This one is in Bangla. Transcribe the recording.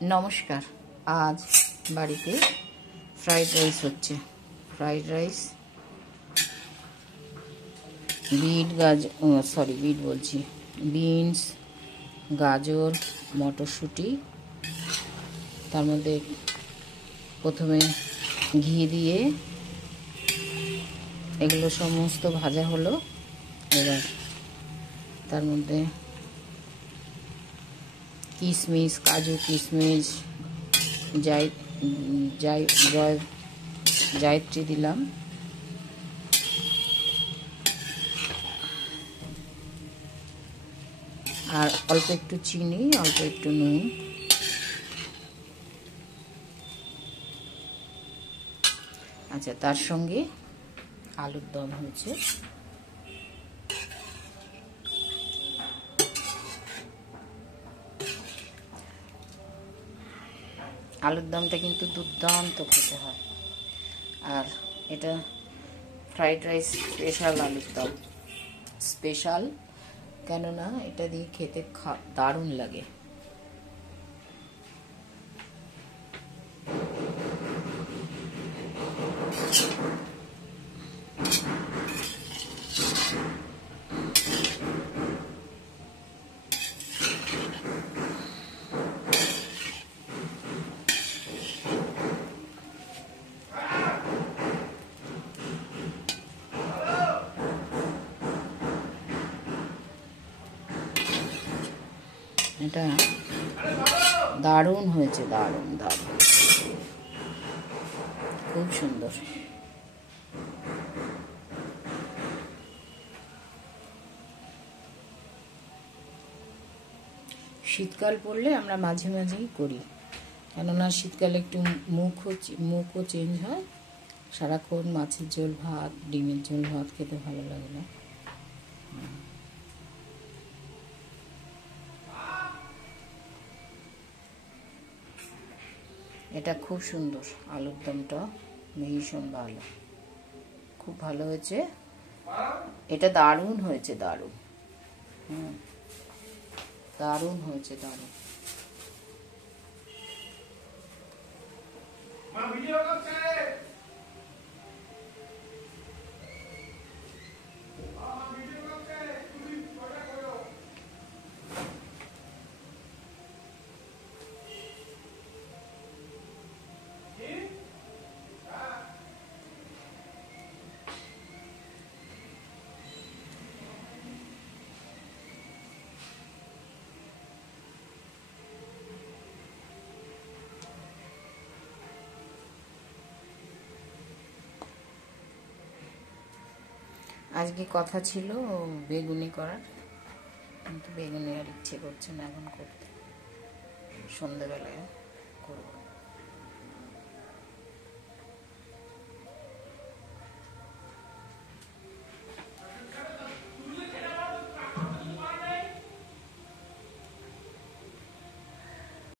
নমস্কার। আজ বাড়িতে ফ্রাইড রাইস হচ্ছে। ফ্রাইড রাইস বিনস, গাজর, মটরশুঁটি, তার মধ্যে প্রথমে ঘি দিয়ে এগুলো সমস্ত ভাজা হলো। এবার তার মধ্যে কিশমিশ, কাজু, কিশমিশ, জায়ত্রী দিলাম, আর অল্প একটু চিনি, অল্প একটু নুন। আচ্ছা, তার সঙ্গে আলুর দম হয়েছে। আলুর দমটা কিন্তু দুর্দান্ত খেতে হয়। আর এটা ফ্রাইড রাইস স্পেশাল আলুর দম, স্পেশাল কেননা এটা দিয়ে খেতে দারুণ লাগে। এটা দারুণ হয়েছে, দারুণ দারুণ, খুব সুন্দর। শীতকাল পড়লে আমরা মাঝে মাঝেই করি, কেননা শীতকালে একটু মুখও চেঞ্জ হয়। সারাক্ষণ মাছের ঝোল ভাত, ডিমের ঝোল ভাত খেতে ভালো লাগে না। এটা খুব সুন্দর, আলুর দমটা ভীষণ ভালো, খুব ভালো হয়েছে। এটা দারুণ হয়েছে, দারুণ, দারুণ হয়েছে, দারুণ। আজকে কথা ছিল বেগুনি করার, কিন্তু বেগুনি আর ইচ্ছে করছে না এখন করতে সন্ধ্যেবেলায়।